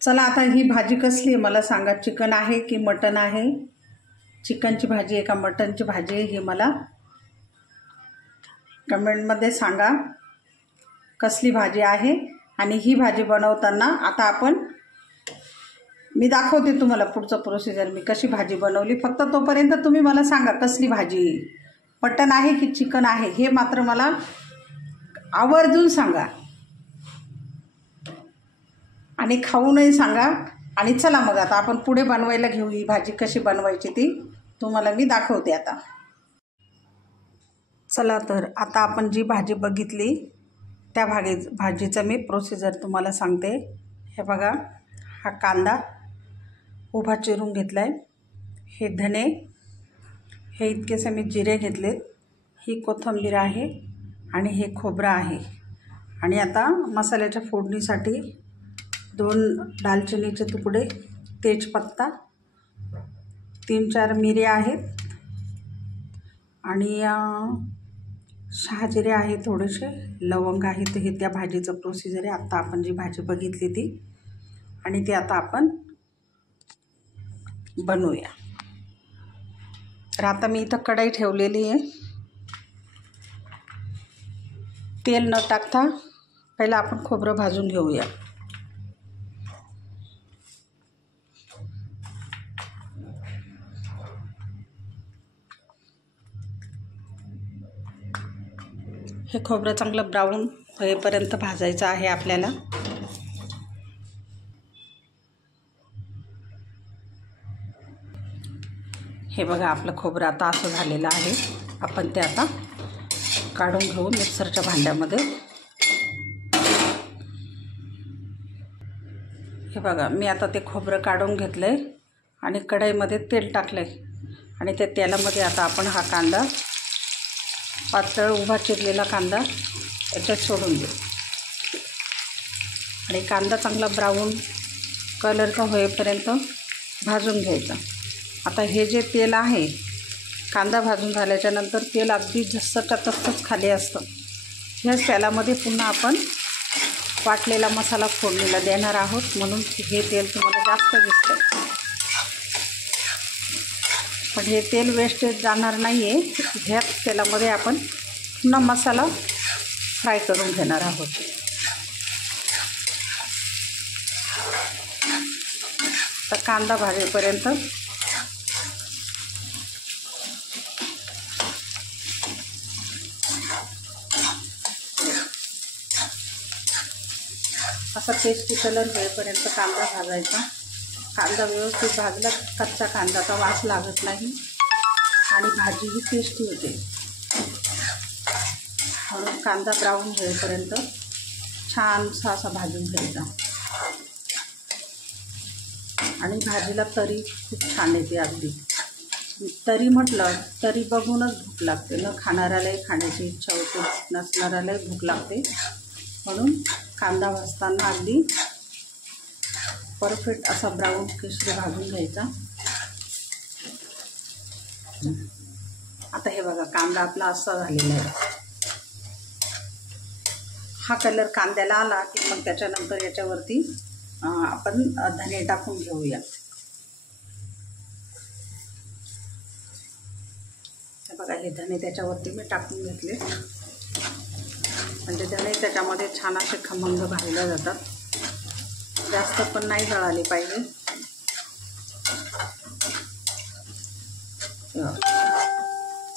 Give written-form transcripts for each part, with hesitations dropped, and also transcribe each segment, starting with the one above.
चला आता ही भाजी कसली आहे मला सांगा. चिकन आहे की मटन आहे? चिकनची भाजी आहे का मटनची भाजी आहे हे मला कमेंटमध्ये सांगा. कसली भाजी आहे आणि ही भाजी बनवताना आता आपण मी दाखवते तुम्हाला पुढचं प्रोसिजर मी कशी भाजी बनवली. फक्त तोपर्यंत तुम्ही मला सांगा कसली भाजी मटन आहे की चिकन आहे हे मात्र मला आवर्जून सांगा आणि खाऊनही सांगा. आणि चला मग आता आपण पुढे बनवायला घेऊ. ही भाजी कशी बनवायची ती तुम्हाला मी दाखवते आता. चला तर आता आपण जी भाजी बघितली त्या भाजीचं मी प्रोसिजर तुम्हाला सांगते. हे बघा, हा कांदा उभा चिरून घेतला आहे, हे धने, हे इतकेसे मी जिरे घेतलेत, ही कोथिंबीर आहे आणि हे खोबरं आहे. आणि आता मसाल्याच्या फोडणीसाठी 2 दालचिनीचे तुकडे, तेजपत्ता, 3-4 मिरे आहेत आणि शहाजिरे आहे, थोडेसे लवंग आहेत. हे त्या भाजीचं प्रोसिजर आहे. आत्ता आपण जी भाजी बघितली ती आणि ती आता आपण बनवूया. तर आता मी इथं कढई ठेवलेली आहे. तेल न टाकता पहिला आपण खोबरं भाजून घेऊया. हे खोबरं चांगलं ब्राऊन होईपर्यंत भाजायचं आहे आपल्याला. हे बघा, आपलं खोबरं आता असं झालेलं आहे. आपण ते आता काढून घेऊ मिक्सरच्या भांड्यामध्ये. हे बघा, मी आता ते खोबरं काढून घेतलं आहे आणि कढईमध्ये तेल टाकलं आहे आणि त्या तेलामध्ये आता आपण हा कांदा, पातळ उभा चिरलेला कांदा याच्यात सोडून देऊ आणि कांदा चांगला ब्राऊन कलरचा होईपर्यंत भाजून घ्यायचा. आता हे जे तेल आहे, कांदा भाजून झाल्याच्या नंतर तेल अगदी जसंच्या तसंच खाली असतं. ह्याच तेलामध्ये पुन्हा आपण वाटलेला मसाला फोडणीला देणार आहोत, म्हणून हे तेल तुम्हाला जास्त दिसतं. पण हे तेल वेस्टेज जाणार नाही आहे. ह्याच तेलामध्ये आपण पुन्हा मसाला फ्राय करून घेणार आहोत. तर कांदा भाजेपर्यंत असा टेस्टी कलर होईपर्यंत कांदा भाजायचा. कांदा व्यवस्थित भाजला, कच्चा कांद्याचा वास लागत नाही आणि भाजीही टेस्टी होते. म्हणून कांदा ब्राऊन होईपर्यंत छानसा असा भाजून घ्यायचा. आणि भाजीला तरी खूप छान येते. अगदी तरी म्हटलं तरी बघूनच भूक लागते. न खाणाऱ्यालाही खाण्याची इच्छा होते, नसणाऱ्यालाही भूक लागते. म्हणून कांदा भाजताना अगदी परफेक्ट असा ब्राऊन केशरी भाजून घ्यायचा. आता हे बघा, कांदा आपला असा झालेला आहे. हा कलर कांद्याला आला की मग त्याच्यानंतर याच्यावरती आपण धने टाकून घेऊया. हे बघा, हे धने त्याच्यावरती मी टाकून घेतले. म्हणजे धने त्याच्यामध्ये छान असे खमंग भाजले जातात. जास्त पण नाही जळाले पाहिजे.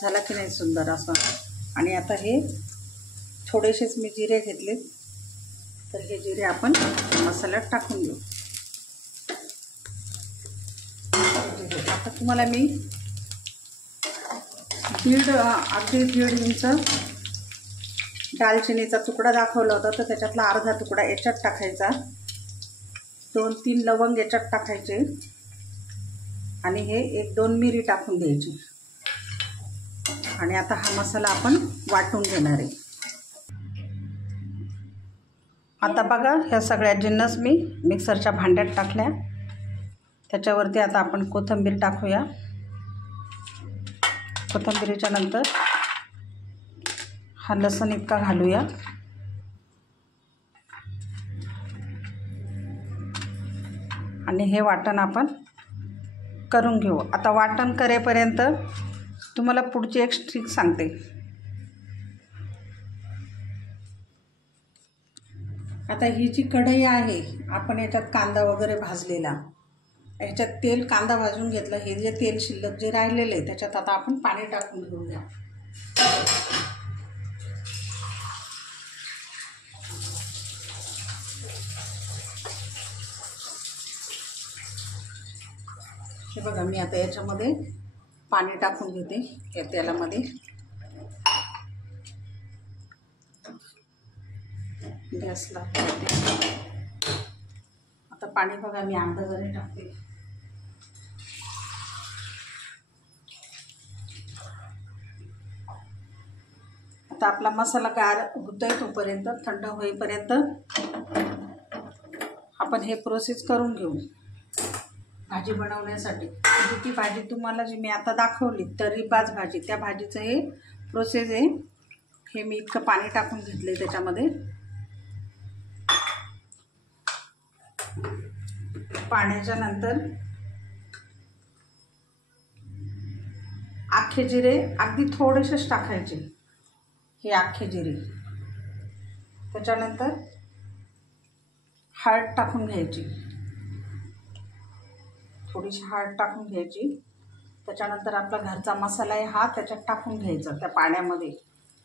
झाला की नाही सुंदर असं. आणि आता हे थोडेसेच मी जिरे घेतले, तर हे जिरे आपण मसाल्यात टाकून देऊ. आता तुम्हाला मी अगदी 1.5 इंच दालचिनीचा तुकडा दाखवला होता, तर त्याच्यातला अर्धा तुकडा याच्यात टाकायचा. 2-3 लवंग याच्यात टाकायचे आणि हे 1-2 मिरी टाकून द्यायची. आणि आता हा मसाला आपण वाटून घेणार आहे. आता बघा, ह्या सगळ्या जिन्नस मी मिक्सरच्या भांड्यात टाकल्या. त्याच्यावरती आता आपण कोथिंबीर टाकूया. कोथिंबीरीच्या नंतर हा लसूण इतका घालूया. आणि हे वाटण आपण करून घेऊ. आता वाटण करेपर्यंत तुम्हाला पुढची एक ट्रिक सांगते. आता ही जी कढई आहे, आपण याच्यात कांदा वगैरे भाजलेला, याच्यात तेल, कांदा भाजून घेतला. हे जे तेल शिल्लक जे राहिलेलं आहे त्याच्यात आता आपण पाणी टाकून घेऊया. हे बघा, मी आता याच्यामध्ये पाणी टाकून घेते या तेलामध्ये. गॅसला आता पाणी बघा मी अंदाजाने टाकते. आता आपला मसाला गार होतोय, तोपर्यंत थंड होईपर्यंत आपण हे प्रोसेस करून घेऊ भाजी बनवण्यासाठी. म्हणजे ती भाजी तुम्हाला जी मी आता दाखवली तर्रीबाज भाजी, त्या भाजीचं हे प्रोसेस आहे. हे मी इतकं पाणी टाकून घेतले त्याच्यामध्ये. पाण्याच्या नंतर आखे जिरे अगदी थोडेसेच टाकायचे, हे आखे जिरे. त्याच्यानंतर हळद टाकून घ्यायची, थोडीशी हळद टाकून घ्यायची. त्याच्यानंतर आपला घरचा मसाला आहे हा त्याच्यात टाकून घ्यायचा त्या पाण्यामध्ये.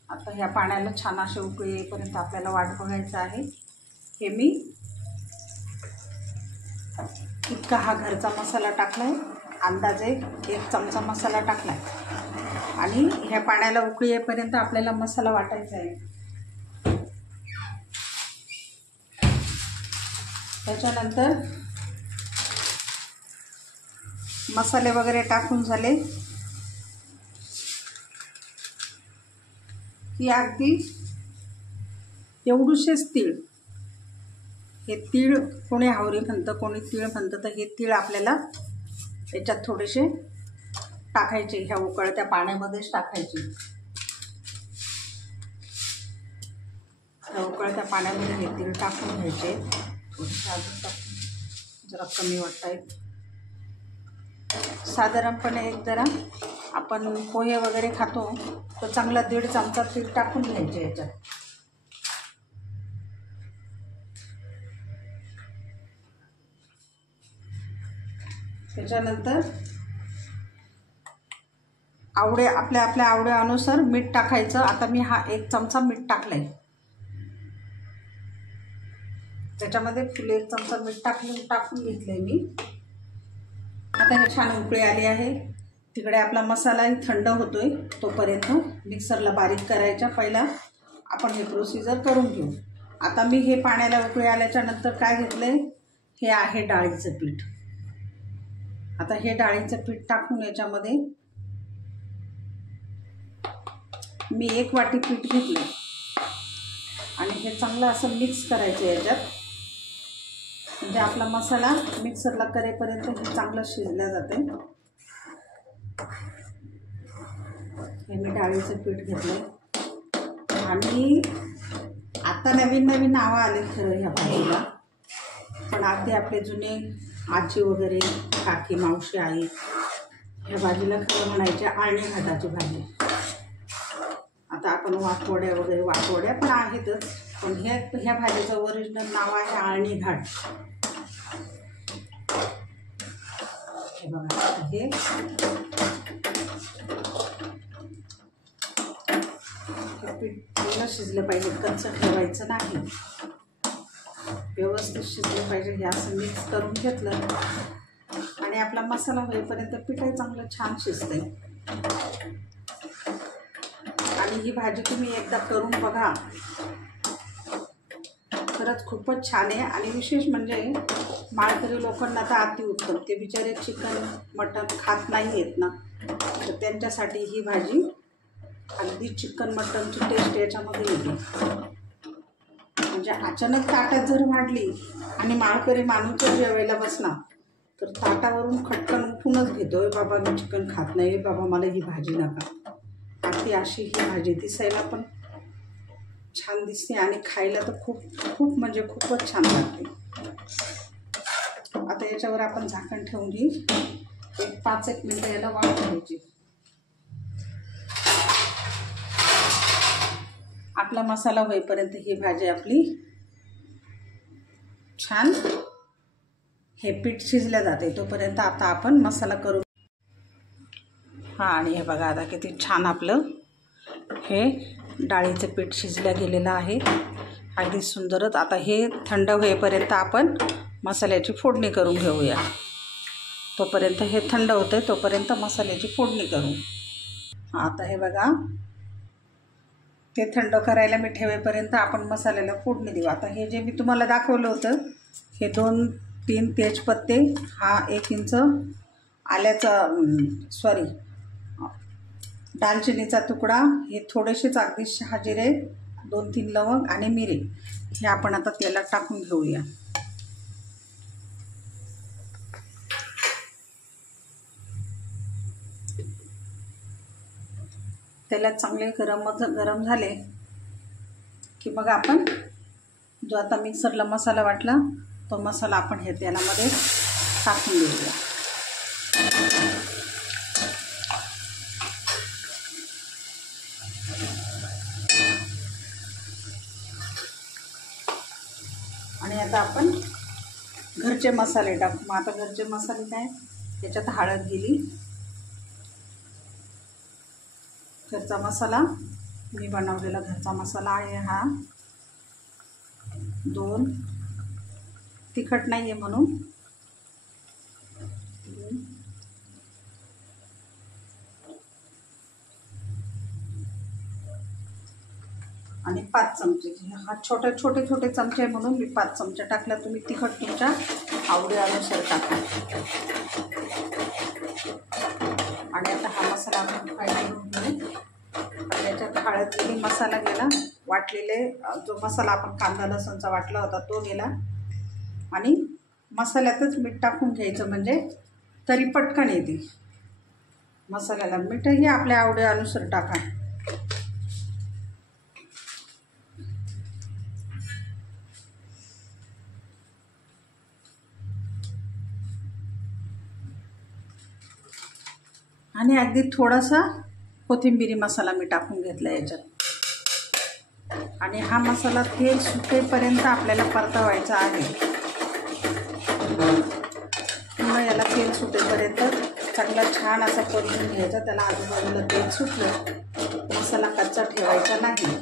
आता ह्या पाण्याला छान असे उकळी येईपर्यंत आपल्याला वाट बघायचं आहे. हे मी इतका हा घरचा मसाला टाकला आहे, अंदाजे 1 चमचा मसाला टाकला आहे. आणि ह्या पाण्याला उकळी येईपर्यंत आपल्याला मसाला वाटायचा आहे. त्याच्यानंतर मसाले वगैरे टाकून झाले की अगदी एवढूशेच तीळ, हे तीळ कोणी हावरी म्हणतं, कोणी तीळ म्हणतं, तर हे तीळ आपल्याला याच्यात थोडेसे टाकायचे. ह्या उकळत्या पाण्यामध्येच टाकायचे. ह्या उकळत्या पाण्यामध्ये हे तीळ टाकून घ्यायचे. थोडेसे अजून टाकून जरा कमी वाटतायत. साधारणपणे एक जरा आपण पोहे वगैरे खातो तर चांगला 1.5 चमचा तीळ टाकून घ्यायचे याच्यात. त्याच्यानंतर आपल्या आवडीनुसार मीठ टाकायचं. आता मी हा 1 चमचा मीठ टाकलंय त्याच्यामध्ये. फुल 1 चमचा मीठ टाकून घेतलंय मी. आता हे छान उकळी आली आहे. तिकडे आपला मसालाही थंड होतोय, तोपर्यंत मिक्सरला बारीक करायच्या पहिला आपण हे प्रोसिजर करून घेऊ. आता मी हे पाण्याला उकळी आल्याच्या नंतर काय घेतलंय, हे आहे डाळीचं पीठ. आता हे डाळीचं पीठ टाकून याच्यामध्ये मी 1 वाटी पीठ घेतलं आणि हे चांगलं असं मिक्स करायचं याच्यात. म्हणजे आपला मसाला मिक्सरला करेपर्यंत हे चांगलं शिजलं जाते. हे मी डाळीचं पीठ घेतलं आणि आता नवीन नावं आले खरं ह्या भाजीला, पण अगदी आपले जुने आजी वगैरे, काकी, मावशी, आई ह्या भाजीला खरं म्हणायच्या आळणी घाटाची भाजी. आता आपण वाटवड्या पण आहेतच, पण ह्या भाजीचं ओरिजिनल नाव आहे आळणी घाट. हे बघा, हे पीठ पूर्ण शिजलं पाहिजे, कच्चं ठेवायचं नाही, व्यवस्थित शिजलं पाहिजे. हे असं मिक्स करून घेतलं आणि आपला मसाला होईपर्यंत पीठही चांगलं छान शिजतंय. आणि ही भाजी तुम्ही एकदा करून बघा, खरंच खूपच छान आहे. आणि विशेष म्हणजे माळकरी लोकांना तर अतिउत्तम, ते बिचारे चिकन मटण खात नाही आहेत ना, तर त्यांच्यासाठी ही भाजी अगदी चिकन मटणची टेस्ट याच्यामध्ये येते. म्हणजे अचानक ताटात जर वाढली आणि माळकरी माणूस जर जेवायला बसला तर ताटावरून खटकन उठूनच घेतोय, बाबा मी चिकन खात नाही, बाबा मला ही भाजी नका. अगदी अशी ही भाजी दिसायला पण छान दिसते आणि खायला तर खूप म्हणजे खूपच छान लागते. आता याच्यावर आपण झाकण ठेवून घेऊ, एक 5-1 मिनटं याला वाफ द्यायची. आपला मसाला होईपर्यंत ही भाजी आपली छान हे पीठ शिजल्या जाते तोपर्यंत आता आपण मसाला करू. आणि हे बघा आता किती छान आपलं हे डाळीचं पीठ शिजलं गेलेलं आहे, अगदी सुंदरच. आता हे थंड होईपर्यंत आपण मसाल्याची फोडणी करून घेऊया. तोपर्यंत हे थंड होते तोपर्यंत मसाल्याची फोडणी करू. आता हे बघा ते थंड करायला मी ठेवेपर्यंत आपण मसाल्याला फोडणी देऊ. आता हे जे मी तुम्हाला दाखवलं होतं हे 2-3 तेजपत्ते, हा 1 इंच आल्याचा दालचिनीचा तुकडा, हे थोडेसेच अगदी शहाजिरे, 2-3 लवंग आणि मिरी हे आपण आता तेलात टाकून घेऊया. तेलात चांगले गरम झाले की मग आपण जो आता मिक्सरला मसाला वाटला तो मसाला आपण हे तेलामध्ये टाकून देऊया. आणि आता आपण घरचे मसाले टाकू. मग आता घरचे मसाले काय, त्याच्यात हळद गेली, घरचा मसाला मी बनवलेला घरचा मसाला आहे हा, 2 तिखट नाही आहे म्हणून, आणि 5 चमचे, हा छोटे चमचे आहे म्हणून मी 5 चमचे टाकला. तुम्ही तिखट तुमच्या आवडीनुसार टाका. आणि आता हा मसाला आपण फ्राय करून घेऊ. त्याच्यात हळद गेली, मसाला गेला, वाटलेले जो मसाला आपण कांदा लसूणचा वाटला होता तो गेला, आणि मसाल्यातच मीठ टाकून घ्यायचं म्हणजे तरी पटकन येते. मसाल्याला मीठही आपल्या आवडीनुसार टाका. आणि अगदी थोडासा कोथिंबिरी मसाला मी टाकून घेतला याच्यात. आणि हा मसाला तेल सुटेपर्यंत आपल्याला परतवायचा आहे. पुन्हा याला तेल सुटेपर्यंत चांगला छान असा परतून घ्यायचा. त्याला आजूबाजूला तेल सुटलं, मसाला कच्चा ठेवायचा नाही.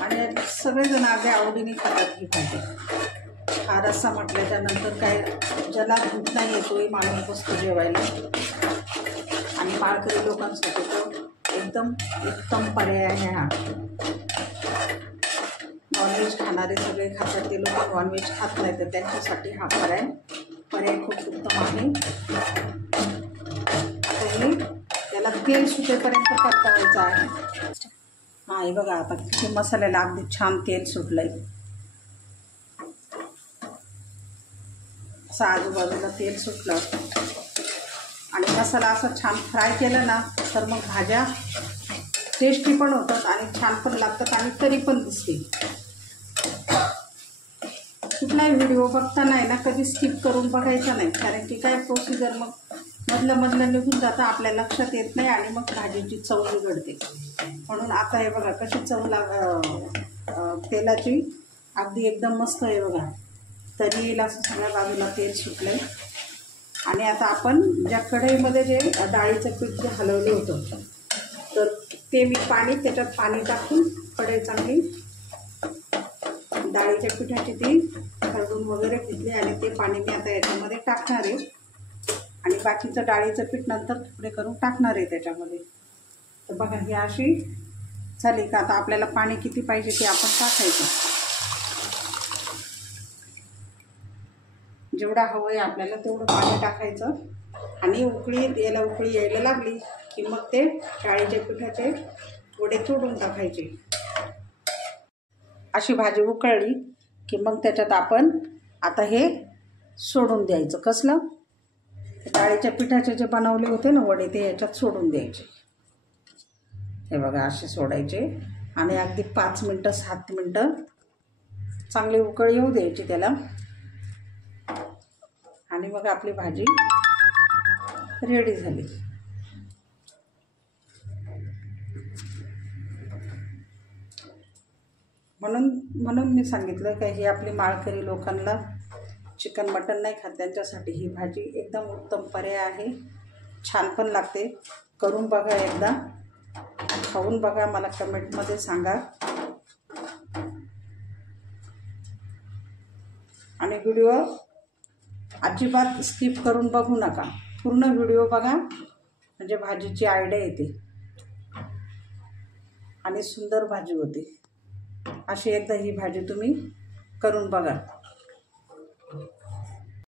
आणि सगळेजण अगदी आवडीने खातात ही भाजी. हा रस्सा म्हटल्याच्यानंतर काय ज्याला भूक नाही तोही माणूस बसतो जेवायला. आणि माळकरी लोकांसाठी तो एकदम उत्तम पर्याय आहे हा. नॉनव्हेज खाणारे सगळे खातात, ते लोक नॉनव्हेज खात नाही तर त्यांच्यासाठी हा पर्याय खूप उत्तम आहे. आता त्याला तेल सुटेपर्यंत परतवायचं आहे. हा हे बघा आता किती मसाल्याला अगदी छान तेल सुटलंय. असं आजूबाजूला तेल सुटलं आणि मसाला असा छान फ्राय केला ना तर मग भाज्या टेस्टी पण होतात आणि छान पण लागतात आणि तरी पण दिसते. कुठलाही व्हिडिओ बघताना आहे ना कधी स्किप करून बघायचा नाही, कारण की काय प्रोसिजर मग मधलं निघून जातं, आपल्या लक्षात येत नाही आणि मग भाजीची चव बिघडते. म्हणून आता हे बघा कशी चव तेलाची अगदी एकदम मस्त आहे बघा. तरी येईल असं सगळ्या बाजूला तेल सुटलं आहे. आणि आता आपण ज्या कढईमध्ये जे डाळीचं पीठ जे हलवलं होतं तर ते मी त्याच्यात पाणी टाकून कढई चांगली डाळीच्या पिठाची ती हलवून वगैरे घेतली आणि ते पाणी मी आता याच्यामध्ये टाकणार आहे. आणि बाकीचं डाळीचं पीठ नंतर तुकडे करून टाकणार आहे त्याच्यामध्ये. तर बघा ही अशी झाली का आता आपल्याला पाणी किती पाहिजे ते आपण टाकायचं. जेवढा हवं आहे आपल्याला तेवढं पाणी टाकायचं. आणि उकळी यायला लागली की मग ते डाळीच्या पिठाचे थोडे तोडून टाकायचे. अशी भाजी उकळली की मग त्याच्यात आपण आता हे सोडून द्यायचं. कसलं डाळीच्या पिठाचे जे बनवले होते ना वडे ते याच्यात सोडून द्यायचे. हे बघा असे सोडायचे आणि अगदी 5 मिनटं 7 मिनटं चांगली उकळी येऊ द्यायची त्याला. आणि मग आपली भाजी रेडी झाली. म्हणून मी सांगितलं की ही आपली माळकरी लोकांना चिकन मटन नाही खात त्यांच्यासाठी ही भाजी एकदम उत्तम पर्याय आहे. छान पण लागते. करून बघा एकदा, खाऊन बघा, मला कमेंटमध्ये सांगा. आणि व्हिडिओ अजिबात स्किप करून बघू नका, पूर्ण व्हिडिओ बघा, म्हणजे भाजीची आयडिया येते आणि सुंदर भाजी होते. अशी एकदा ही भाजी तुम्ही करून बघा.